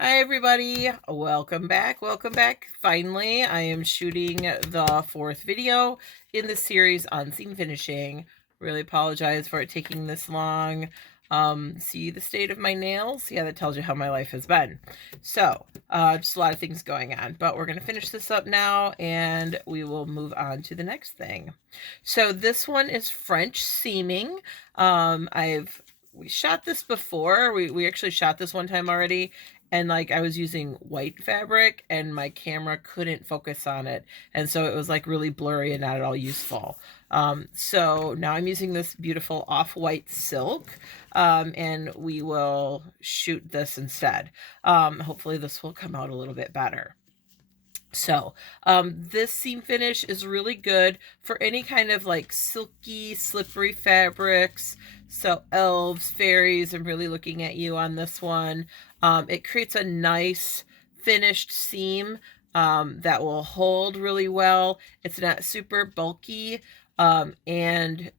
Hi everybody, welcome back, welcome back. Finally, I am shooting the fourth video in the series on seam finishing. Really apologize for it taking this long. See the state of my nails? Yeah, that tells you how my life has been. So, just a lot of things going on, but we're going to finish this up now and we will move on to the next thing. So this one is French seaming. We shot this before. We actually shot this one time already, and like I was using white fabric and my camera couldn't focus on it, and so it was like really blurry and not at all useful. So now I'm using this beautiful off-white silk, and we will shoot this instead. Hopefully this will come out a little bit better. So this seam finish is really good for any kind of like silky, slippery fabrics. So elves, fairies, I'm really looking at you on this one. It creates a nice finished seam that will hold really well. It's not super bulky, and it's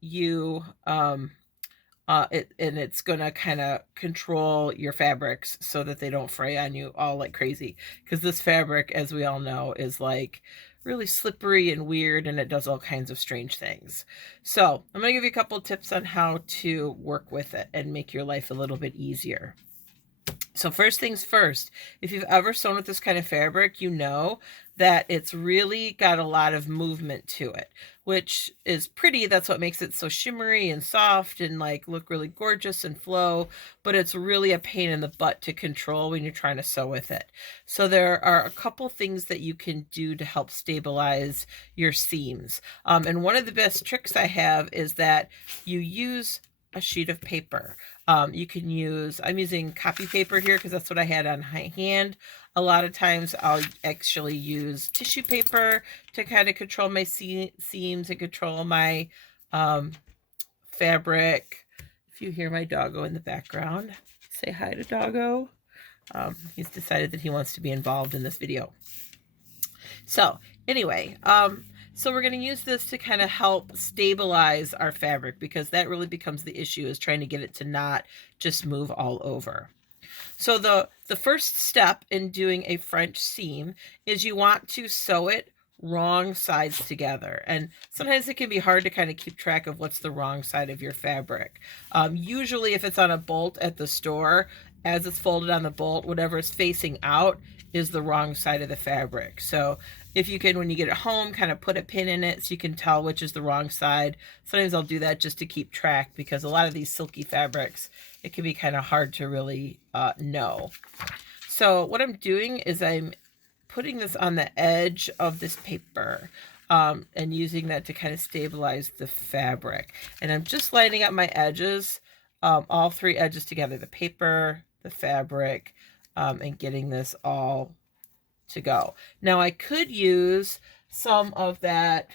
gonna kind of control your fabrics so that they don't fray on you all like crazy, because this fabric, as we all know, is like really slippery and weird, and it does all kinds of strange things. So I'm gonna give you a couple tips on how to work with it and make your life a little bit easier. So first things first, if you've ever sewn with this kind of fabric, you know that it's really got a lot of movement to it, which is pretty. That's what makes it so shimmery and soft and like look really gorgeous and flow, but it's really a pain in the butt to control when you're trying to sew with it. So there are a couple things that you can do to help stabilize your seams. And one of the best tricks I have is that you use a sheet of paper. You can use, I'm using copy paper here because that's what I had on hand. A lot of times I'll actually use tissue paper to kind of control my seams and control my fabric. If you hear my doggo in the background, say hi to doggo. He's decided that he wants to be involved in this video. So anyway, so we're going to use this to kind of help stabilize our fabric, because that really becomes the issue, is trying to get it to not just move all over. So the first step in doing a French seam is you want to sew it wrong sides together. And sometimes it can be hard to kind of keep track of what's the wrong side of your fabric. Usually if it's on a bolt at the store, as it's folded on the bolt, whatever is facing out is the wrong side of the fabric. So if you can, when you get it home, kind of put a pin in it so you can tell which is the wrong side. Sometimes I'll do that just to keep track, because a lot of these silky fabrics, it can be kind of hard to really know. So what I'm doing is I'm putting this on the edge of this paper, and using that to kind of stabilize the fabric. And I'm just lining up my edges, all three edges together, the paper, the fabric, and getting this all to go. Now I could use some of that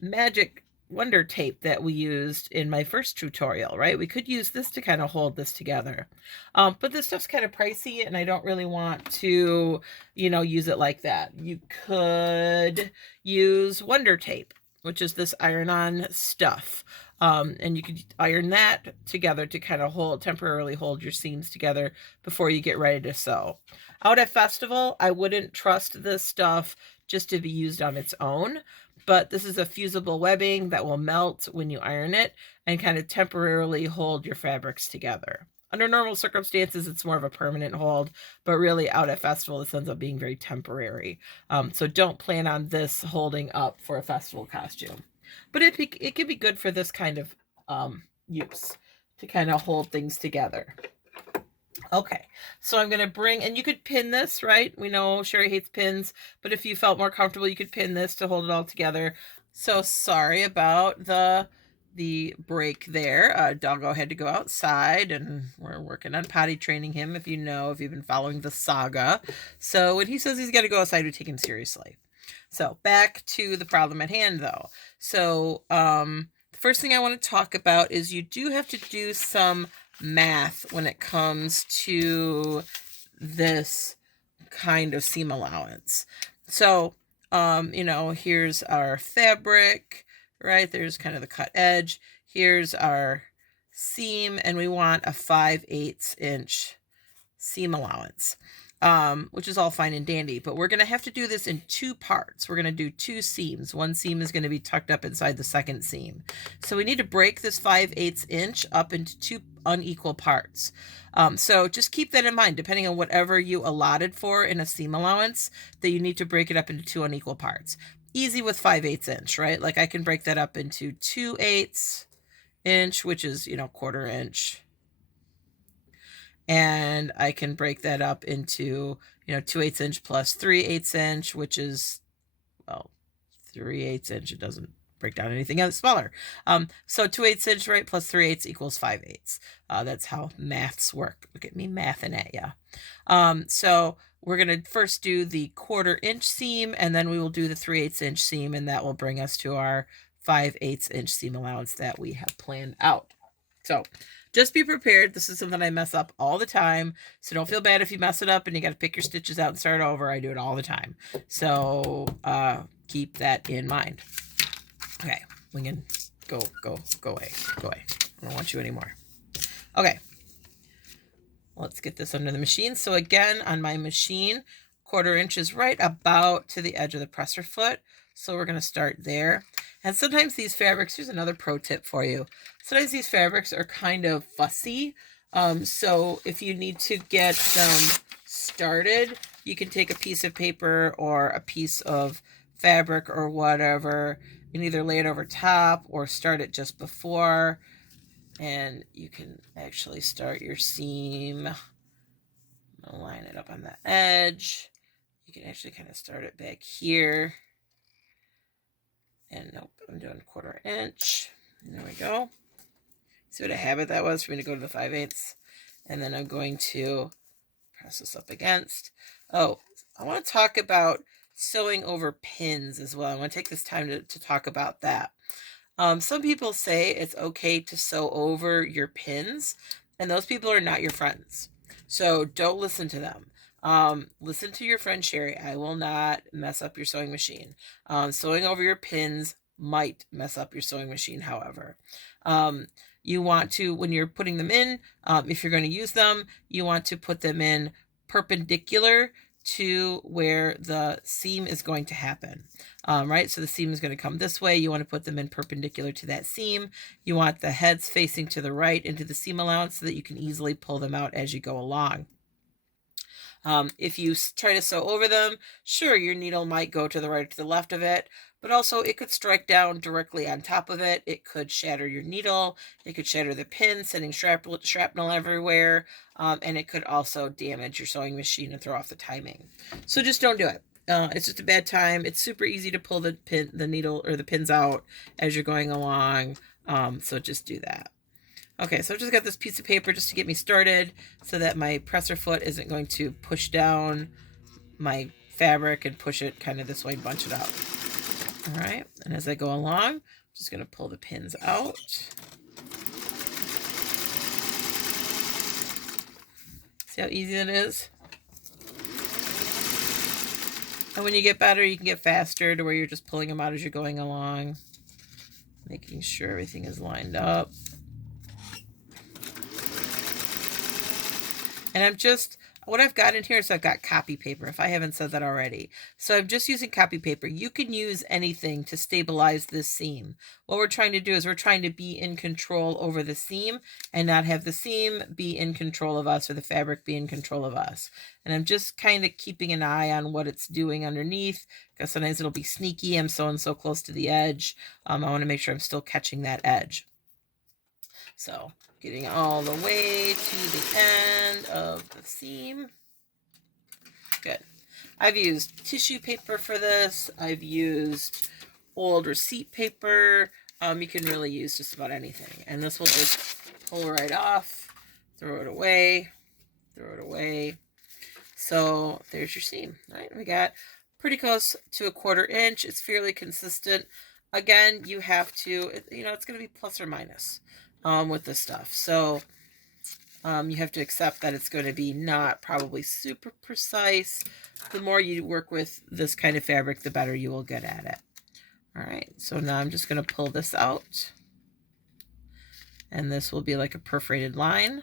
magic wonder tape that we used in my first tutorial, right? We could use this to kind of hold this together. But this stuff's kind of pricey and I don't really want to, use it like that. You could use wonder tape, which is this iron-on stuff. And you could iron that together to kind of temporarily hold your seams together before you get ready to sew. Out at festival, I wouldn't trust this stuff just to be used on its own, but this is a fusible webbing that will melt when you iron it and kind of temporarily hold your fabrics together. Under normal circumstances, it's more of a permanent hold, but really out at festival, this ends up being very temporary. So don't plan on this holding up for a festival costume. But it can be good for this kind of use, to kind of hold things together. Okay, so I'm going to bring, and you could pin this, right? We know Sherry hates pins, but if you felt more comfortable, you could pin this to hold it all together. So sorry about the break there. Doggo had to go outside, and we're working on potty training him, if you've been following the saga. So when he says he's got to go outside, we take him seriously. So back to the problem at hand, though. So the first thing I want to talk about is you do have to do some math when it comes to this kind of seam allowance. So, here's our fabric, right? There's kind of the cut edge. Here's our seam, and we want a 5/8 inch seam allowance. which is all fine and dandy, but we're going to have to do this in 2 parts. We're going to do 2 seams. One seam is going to be tucked up inside the second seam. So we need to break this 5/8 inch up into 2 unequal parts. So just keep that in mind, depending on whatever you allotted for in a seam allowance, that you need to break it up into 2 unequal parts. Easy with 5/8 inch, right? Like I can break that up into 2/8 inch, which is, 1/4 inch. And I can break that up into, 2/8 inch plus 3/8 inch, which is, well, 3/8 inch. It doesn't break down anything else smaller. So 2/8 inch, right, plus 3/8 equals 5/8. That's how maths work. Look at me mathing at ya. So we're going to first do the 1/4 inch seam, and then we will do the 3/8 inch seam, and that will bring us to our 5/8 inch seam allowance that we have planned out. So just be prepared. This is something I mess up all the time. So don't feel bad if you mess it up and you got to pick your stitches out and start over. I do it all the time. So keep that in mind. Okay, we can go away. Go away. I don't want you anymore. Okay. Let's get this under the machine. So again, on my machine, 1/4 inch is right about to the edge of the presser foot. So we're going to start there. And sometimes these fabrics, here's another pro tip for you. Sometimes these fabrics are kind of fussy. So if you need to get them started, you can take a piece of paper or a piece of fabric or whatever, and either lay it over top or start it just before. And you can actually start your seam. I'm going to line it up on the edge. You can actually kind of start it back here. And nope, I'm doing 1/4 inch. And there we go. See what a habit that was for me to go to the 5/8. And then I'm going to press this up against. Oh, I want to talk about sewing over pins as well. I want to take this time to talk about that. Some people say it's okay to sew over your pins, and those people are not your friends. So don't listen to them. Listen to your friend Sherry. I will not mess up your sewing machine. Sewing over your pins might mess up your sewing machine, however. You want to, when you're putting them in, if you're going to use them, you want to put them in perpendicular to where the seam is going to happen. Right? So the seam is going to come this way. You want to put them in perpendicular to that seam. You want the heads facing to the right into the seam allowance so that you can easily pull them out as you go along. If you try to sew over them, sure, your needle might go to the right or to the left of it, but also it could strike down directly on top of it. It could shatter your needle. It could shatter the pin, sending shrapnel everywhere, and it could also damage your sewing machine and throw off the timing. So just don't do it. It's just a bad time. It's super easy to pull the needle or the pins out as you're going along, so just do that. Okay, so I've just got this piece of paper just to get me started so that my presser foot isn't going to push down my fabric and push it kind of this way and bunch it up. All right, and as I go along, I'm just going to pull the pins out. See how easy it is? And when you get better, you can get faster to where you're just pulling them out as you're going along, making sure everything is lined up. And what I've got in here is I've got copy paper, if I haven't said that already. So I'm just using copy paper. You can use anything to stabilize this seam. What we're trying to do is we're trying to be in control over the seam and not have the seam be in control of us or the fabric be in control of us. And I'm just kind of keeping an eye on what it's doing underneath, because sometimes it'll be sneaky. I'm sewing so close to the edge. I want to make sure I'm still catching that edge. So getting all the way to the end of the seam. Good. I've used tissue paper for this. I've used old receipt paper. You can really use just about anything. And this will just pull right off, throw it away, throw it away. So there's your seam, right? We got pretty close to a 1/4 inch. It's fairly consistent. Again, you have to, it's going to be plus or minus with this stuff. So you have to accept that it's going to be not probably super precise. The more you work with this kind of fabric, the better you will get at it. All right, so now I'm just going to pull this out. And this will be like a perforated line,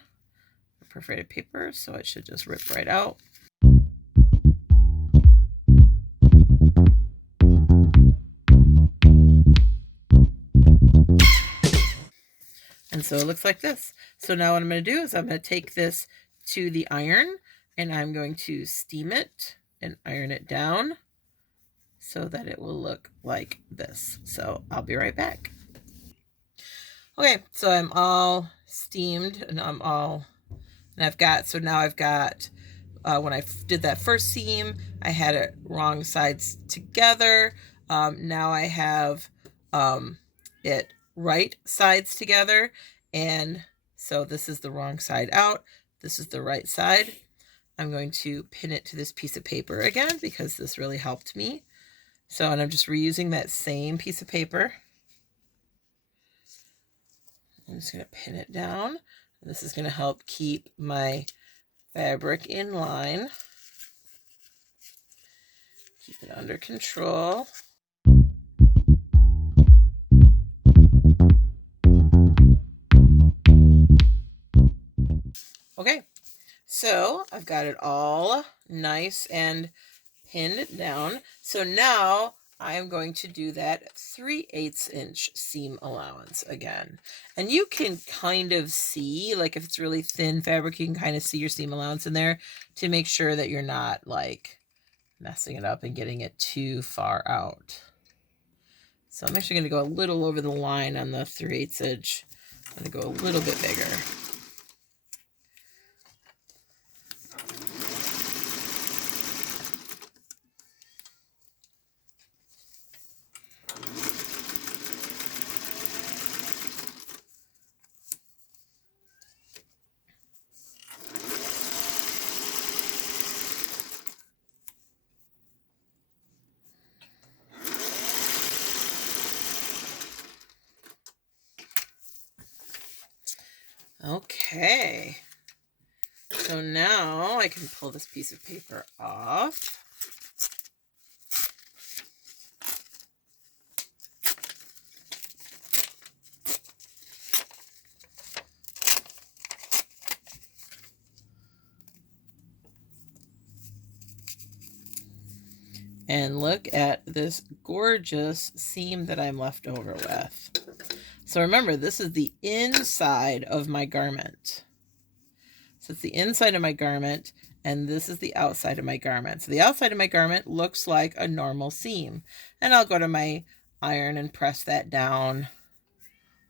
perforated paper, so it should just rip right out. so it looks like this. So now what I'm going to do is I'm going to take this to the iron and I'm going to steam it and iron it down so that it will look like this. So I'll be right back. Okay, so I'm all steamed and I've got, so now I've got, when I did that first seam, I had it wrong sides together. Now I have it right sides together, and so this is the wrong side out, this is the right side. I'm going to pin it to this piece of paper again because this really helped me. So, and I'm just reusing that same piece of paper. I'm just going to pin it down. This is going to help keep my fabric in line. Keep it under control. Okay, so I've got it all nice and pinned down. So now I'm going to do that 3/8 inch seam allowance again. And you can kind of see, like if it's really thin fabric, you can kind of see your seam allowance in there to make sure that you're not like messing it up and getting it too far out. So I'm actually going to go a little over the line on the 3/8 inch. I'm going to go a little bit bigger. Okay, so now I can pull this piece of paper off. And look at this gorgeous seam that I'm left over with. So remember, this is the inside of my garment. So it's the inside of my garment, and this is the outside of my garment. So the outside of my garment looks like a normal seam. And I'll go to my iron and press that down,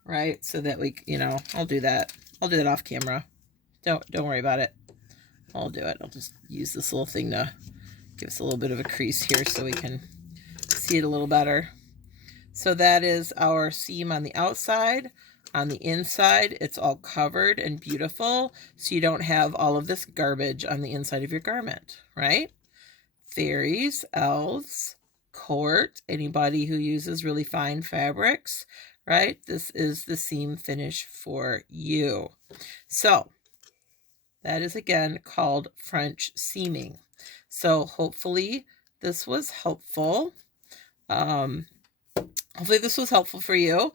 right? So that we, you know, I'll do that. I'll do that off camera. Don't worry about it. I'll do it. I'll just use this little thing to give us a little bit of a crease here so we can see it a little better. So that is our seam on the outside. On the inside, it's all covered and beautiful, so you don't have all of this garbage on the inside of your garment, right? Fairies, elves, court, anybody who uses really fine fabrics, right? This is the seam finish for you. So that is again called French seaming. So hopefully this was helpful. Hopefully this was helpful for you.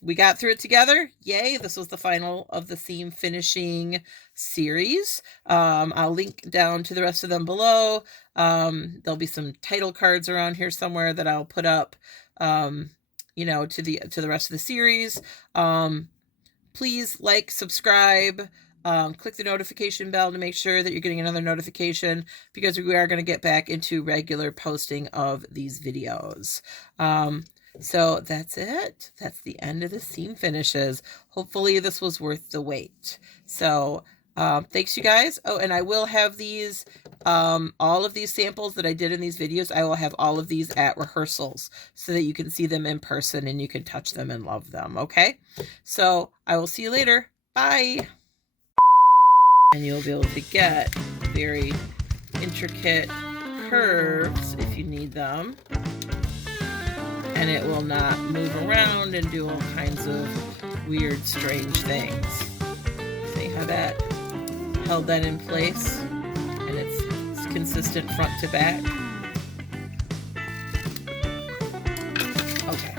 We got through it together. Yay. This was the final of the seam finishing series. I'll link down to the rest of them below. There'll be some title cards around here somewhere that I'll put up, you know, to the rest of the series. Please like, subscribe, click the notification bell to make sure that you're getting another notification, because we are going to get back into regular posting of these videos. So that's it. That's the end of the seam finishes. Hopefully this was worth the wait. So thanks you guys. Oh, and I will have these, all of these samples that I did in these videos, I will have all of these at rehearsals so that you can see them in person and you can touch them and love them. Okay. So I will see you later. Bye. And you'll be able to get very intricate curves if you need them. And it will not move around and do all kinds of weird, strange things. See how that held that in place? And it's consistent front to back. Okay.